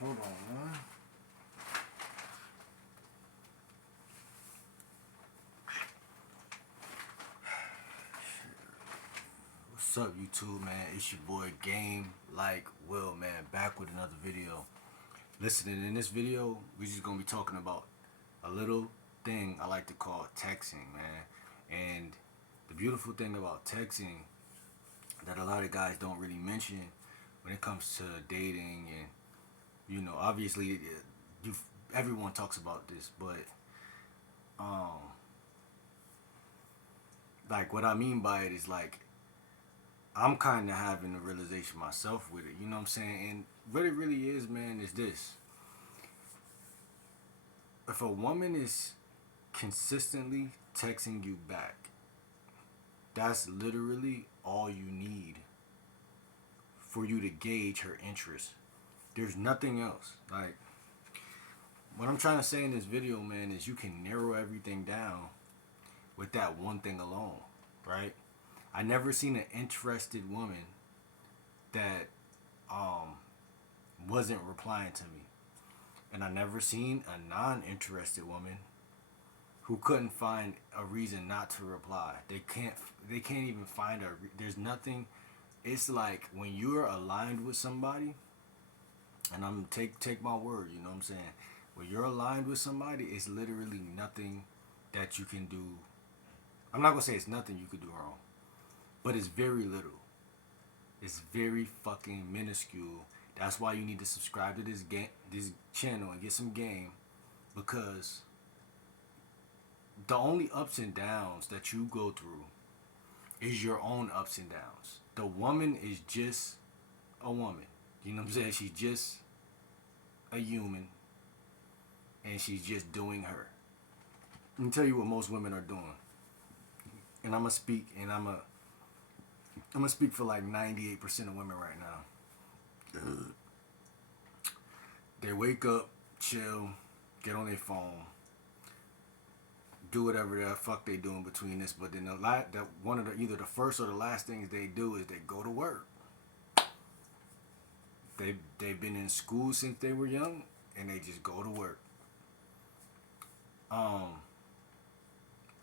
Hold on, man. What's up, YouTube, man? It's your boy Game Like Will, man. Back with another video. Listening, in this video, we're just gonna be talking about a little thing I like to call texting, man. And the beautiful thing about texting that a lot of guys don't really mention when it comes to dating, and obviously, everyone talks about this, but um, like what I mean by it is like I'm kind of having a realization myself with it. You know what I'm saying? And what it really is, man, is this: if a woman is consistently texting you back, that's literally all you need for you to gauge her interest. There's nothing else. Like, what I'm trying to say in this video, man, is you can narrow everything down with that one thing alone, right? I never seen an interested woman that wasn't replying to me, and I never seen a non-interested woman who couldn't find a reason not to reply. They can't even find there's nothing. It's like when you're aligned with somebody, and I'm take my word, you know what I'm saying? When you're aligned with somebody, it's literally nothing that you can do. I'm not gonna say it's nothing you could do wrong, but it's very little. It's very fucking minuscule. That's why you need to subscribe to this channel, and get some game, because the only ups and downs that you go through is your own ups and downs. The woman is just a woman. You know what I'm saying? She's just a human, and she's just doing her. Let me tell you what most women are doing. And I'm gonna speak, and I'm gonna speak for like 98% of women right now. They wake up, chill, get on their phone, do whatever the fuck they doing between this, but then one of the either the first or the last things they do is they go to work. They've been in school since they were young, and they just go to work.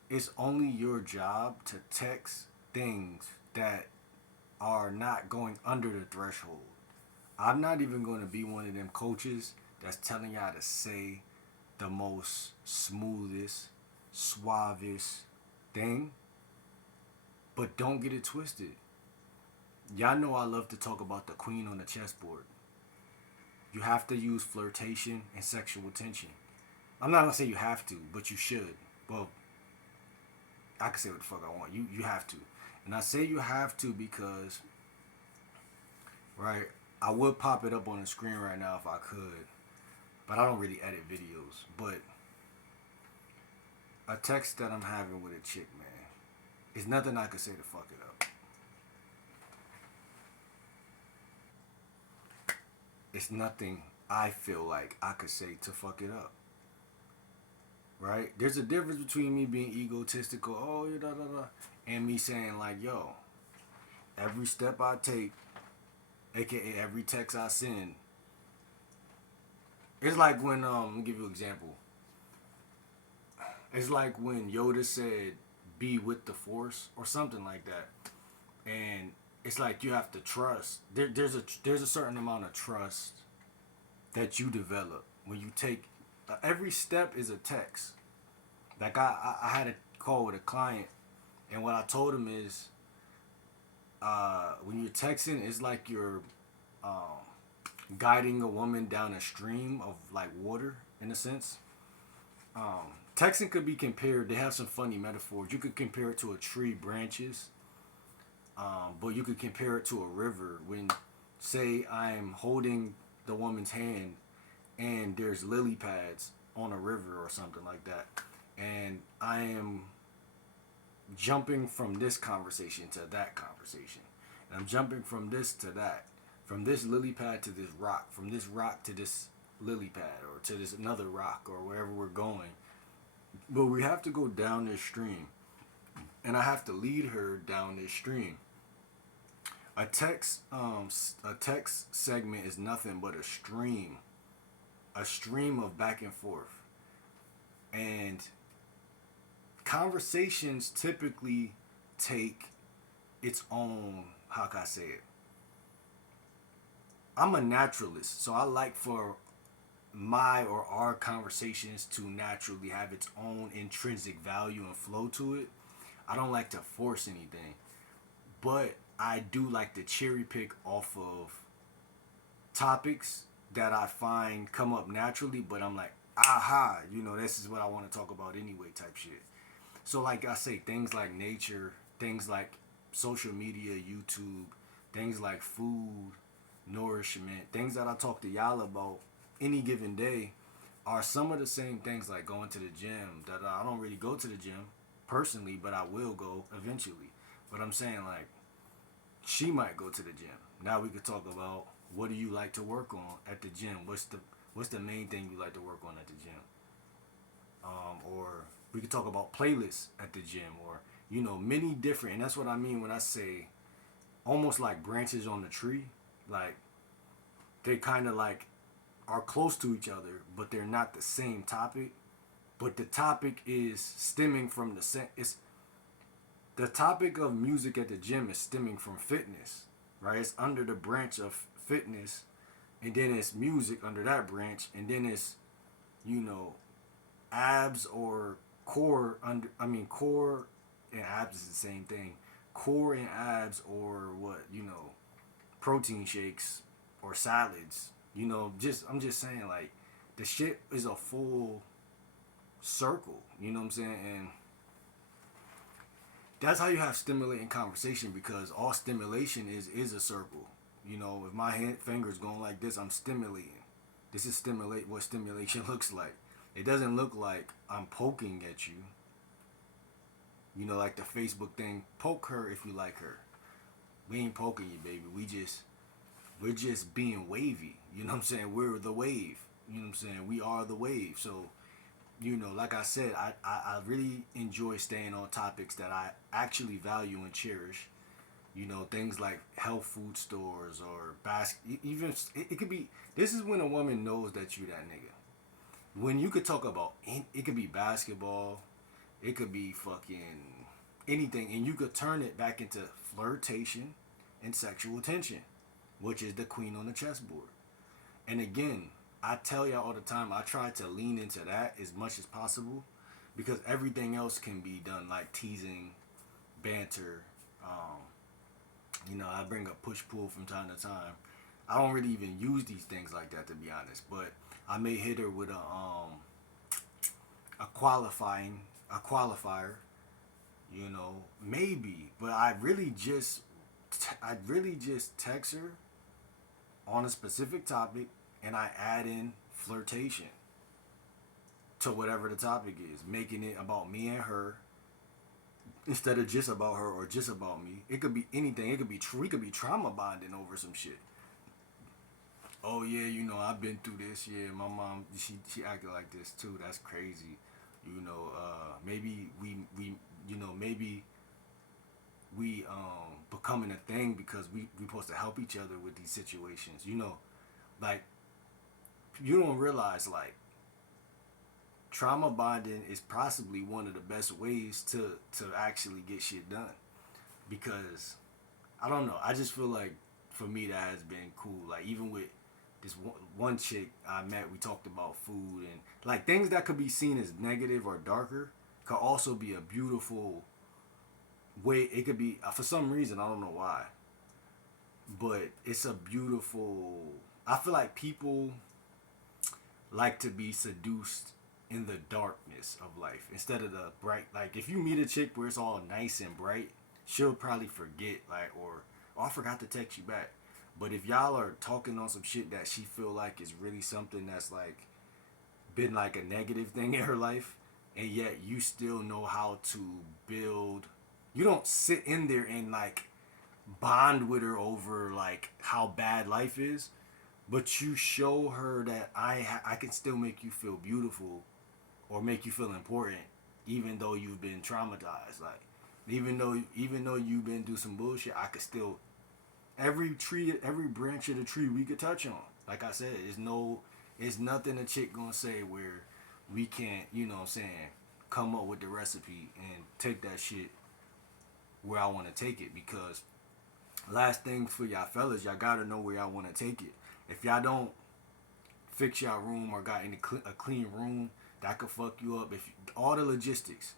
It's only your job to text things that are not going under the threshold. I'm not even going to be one of them coaches that's telling y'all to say the most smoothest, suavest thing, but don't get it twisted. Y'all know I love to talk about the queen on the chessboard. You have to use flirtation and sexual tension. I'm not gonna say you have to, but you should. Well, I can say what the fuck I want. You have to. And I say you have to because, right, I would pop it up on the screen right now if I could, but I don't really edit videos. But a text that I'm having with a chick, man, is nothing I could say to fuck it up. It's nothing I feel like I could say to fuck it up. Right? There's a difference between me being egotistical, oh, da da da, and me saying like, yo, every step I take, aka every text I send, it's like when let me give you an example. It's like when Yoda said, "Be with the Force" or something like that, and it's like you have to trust. There's a certain amount of trust that you develop when you take. Every step is a text. Like I had a call with a client, and what I told him is, when you're texting, it's like you're guiding a woman down a stream of like water, in a sense. Texting could be compared. They have some funny metaphors. You could compare it to a tree branches, but you could compare it to a river. When, say, I'm holding the woman's hand, and there's lily pads on a river or something like that, and I am jumping from this conversation to that conversation, and I'm jumping from this to that, from this lily pad to this rock, from this rock to this lily pad, or to this another rock, or wherever we're going. But we have to go down this stream, and I have to lead her down this stream. A text segment is nothing but a stream a stream of back and forth. And conversations typically take its own, how can I say it? I'm a naturalist, so I like for my or our conversations to naturally have its own intrinsic value and flow to it. I don't like to force anything, but I do like to cherry pick off of topics that I find come up naturally, but I'm like, aha, this is what I want to talk about anyway, type shit. So, like I say, things like nature, things like social media, YouTube, things like food, nourishment, things that I talk to y'all about any given day are some of the same things like going to the gym that I don't really go to the gym personally, but I will go eventually. But I'm saying, like, she might go to the gym. Now we could talk about what do you like to work on at the gym? What's the main thing you like to work on at the gym? Or we could talk about playlists at the gym, or many different. And that's what I mean when I say almost like branches on the tree. Like they kind of like are close to each other, but they're not the same topic. But the topic is stemming from the same. It's the topic of music at the gym is stemming from fitness, right? It's under the branch of fitness, and then it's music under that branch, and then it's you know abs or core under. I mean core and abs is the same thing. Core and abs, or what protein shakes or salads. Just I'm just saying, like, the shit is a full circle. You know what I'm saying? And that's how you have stimulating conversation, because all stimulation is a circle. If my fingers going like this, I'm stimulating. This is stimulate what stimulation looks like. It doesn't look like I'm poking at you. Like the Facebook thing, poke her if you like her. We ain't poking you, baby. We're just being wavy. You know what I'm saying? We're the wave. You know what I'm saying? We are the wave. So, like I said, I really enjoy staying on topics that I actually value and cherish. Things like health food stores or even it could be. This is when a woman knows that you that nigga. When you could talk about it could be basketball, it could be fucking anything, and you could turn it back into flirtation and sexual tension, which is the queen on the chessboard. And again, I tell y'all all the time, I try to lean into that as much as possible, because everything else can be done, like teasing, banter. I bring up push pull from time to time. I don't really even use these things like that, to be honest, but I may hit her with a qualifier, maybe. But I really just text her on a specific topic, and I add in flirtation to whatever the topic is, making it about me and her instead of just about her or just about me. It could be anything. It could be we could be trauma bonding over some shit. Oh yeah, I've been through this. Yeah, my mom, she acted like this too. That's crazy. Maybe maybe we becoming a thing because we supposed to help each other with these situations. Like, you don't realize, like, trauma bonding is possibly one of the best ways to actually get shit done, because I don't know, I just feel like for me that has been cool. Like, even with this one chick I met, we talked about food, and like things that could be seen as negative or darker could also be a beautiful way. It could be, for some reason, I don't know why, but it's a beautiful, I feel like people like to be seduced in the darkness of life instead of the bright. Like, if you meet a chick where it's all nice and bright, she'll probably forget, like, or oh, I forgot to text you back. But if y'all are talking on some shit that she feel like is really something that's like been like a negative thing in her life, and yet you still know how to build, you don't sit in there and like bond with her over like how bad life is, but you show her that I can still make you feel beautiful or make you feel important, even though you've been traumatized. Like, even though you've been through some bullshit, I could still, every branch of the tree we could touch on. Like I said, there's no It's nothing a chick gonna say where we can't, you know what I'm saying, come up with the recipe and take that shit where I want to take it. Because last thing for y'all fellas, y'all gotta know where y'all want to take it. If y'all don't fix y'all room or got in a clean room, that could fuck you up. If all the logistics,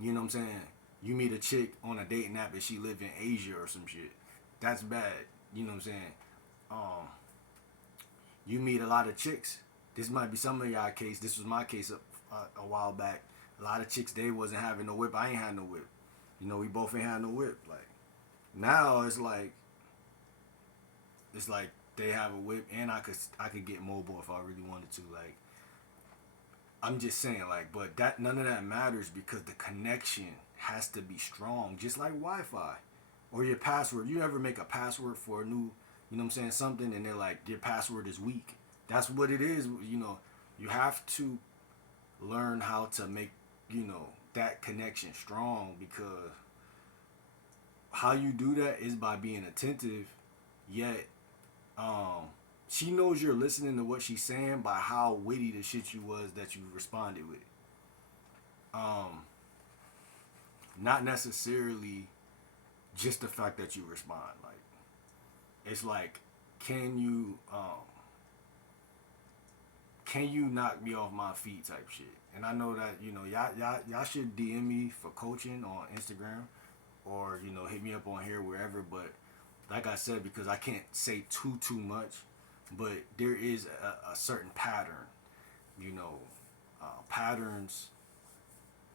you know what I'm saying, you meet a chick on a dating app and she live in Asia or some shit, that's bad. You know what I'm saying? Um, you meet a lot of chicks. This might be some of y'all case. This was my case a while back. A lot of chicks, they wasn't having no whip. I ain't had no whip. You know, we both ain't had no whip. Like now, it's like they have a whip, and I could get mobile if I really wanted to. Like I'm just saying, like, but that none of that matters because the connection has to be strong, just like Wi-Fi or your password. You ever make a password for a new, you know what I'm saying, something, and they're like, your password is weak. That's what it is. You know, you have to learn how to make, you know, that connection strong, because how you do that is by being attentive, yet um she knows you're listening to what she's saying by how witty the shit you was that you responded with. Um, Not necessarily just the fact that you respond. Like it's like, can you can you knock me off my feet type shit. And I know that, you know, y'all should DM me for coaching on Instagram, or, you know, hit me up on here wherever. But like I said, because I can't say too much, but there is a certain pattern. You know, patterns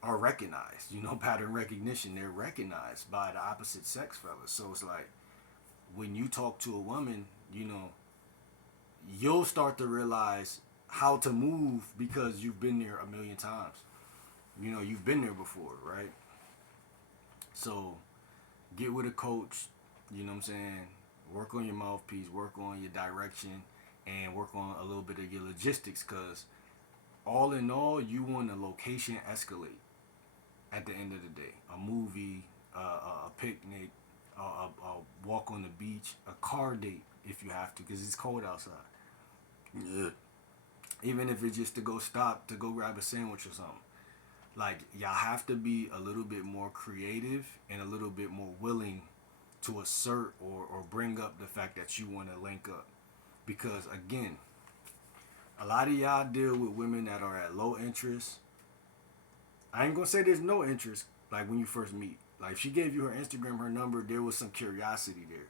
are recognized. You know, pattern recognition, they're recognized by the opposite sex, fellas. So it's like when you talk to a woman, you know, you'll start to realize how to move because you've been there a million times. You know, you've been there before, right? So get with a coach, you know what I'm saying? Work on your mouthpiece, work on your direction, and work on a little bit of your logistics, because all in all, you want a location escalate at the end of the day. A movie, a picnic, a walk on the beach, a car date if you have to, because it's cold outside. Yeah. Even if it's just to go stop to go grab a sandwich or something. Like, y'all have to be a little bit more creative and a little bit more willing to assert or bring up the fact that you want to link up. Because again, a lot of y'all deal with women that are at low interest. I ain't gonna say there's no interest, like when you first meet. Like if she gave you her Instagram, her number, there was some curiosity there.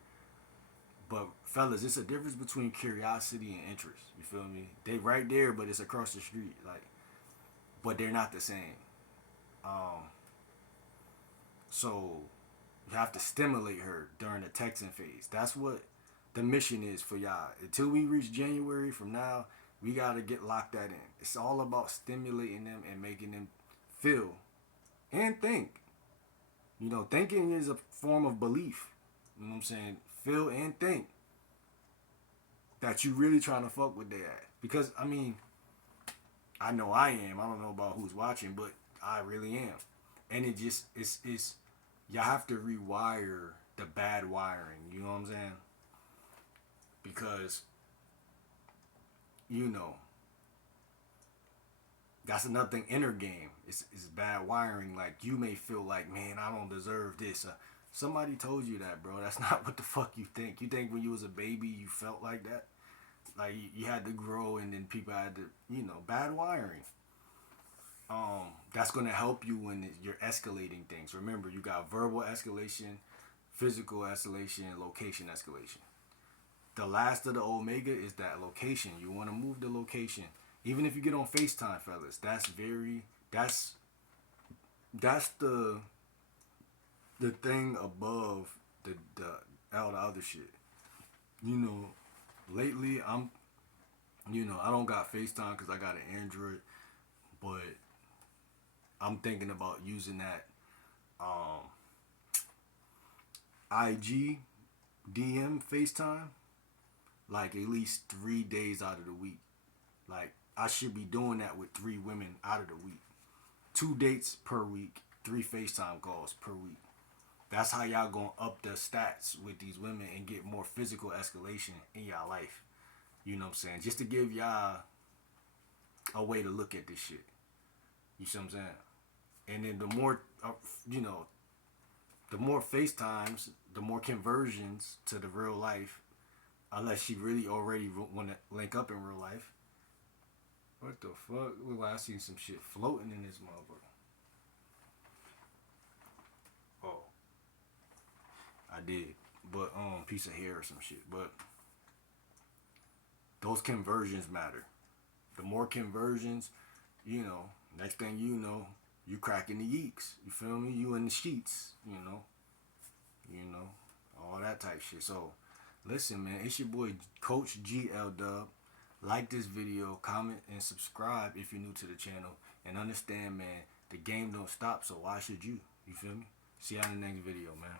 But fellas, it's a difference between curiosity and interest. You feel me? They right there, but it's across the street. Like, but they're not the same. Um, so you have to stimulate her during the texting phase. That's what the mission is for y'all. Until we reach January from now, we gotta get locked that in. It's all about stimulating them and making them feel and think. You know, thinking is a form of belief. You know what I'm saying? Feel and think that you really trying to fuck with their ass. Because I mean, I know I am. I don't know about who's watching, but I really am. And it just it's you have to rewire the bad wiring. You know what I'm saying? Because you know that's another thing. Inner game. It's bad wiring. Like you may feel like, man, I don't deserve this. Somebody told you that, bro. That's not what the fuck you think. You think when you was a baby you felt like that? Like you had to grow, and then people had to, you know, bad wiring. That's gonna help you when you're escalating things. Remember, you got verbal escalation, physical escalation, and location escalation. The last of the omega is that location. You want to move the location, even if you get on FaceTime, fellas. That's the thing above all the other shit. You know, lately I don't got FaceTime because I got an Android, but I'm thinking about using that IG DM FaceTime like at least 3 days out of the week. Like I should be doing that with 3 women out of the week. 2 dates per week, 3 FaceTime calls per week. That's how y'all gonna up the stats with these women and get more physical escalation in y'all life. You know what I'm saying? Just to give y'all a way to look at this shit. You see what I'm saying? And then the more, you know, the more FaceTimes, the more conversions to the real life, unless she really already want to link up in real life. What the fuck? Look like I seen some shit floating in this motherfucker. Oh, I did. But, piece of hair or some shit. But those conversions matter. The more conversions, you know, next thing you know, you cracking the yeeks. You feel me? You in the sheets, you know, all that type shit. So, listen, man, it's your boy Coach GL Dub. Like this video, comment, and subscribe if you're new to the channel. And understand, man, the game don't stop, so why should you? You feel me? See you in the next video, man.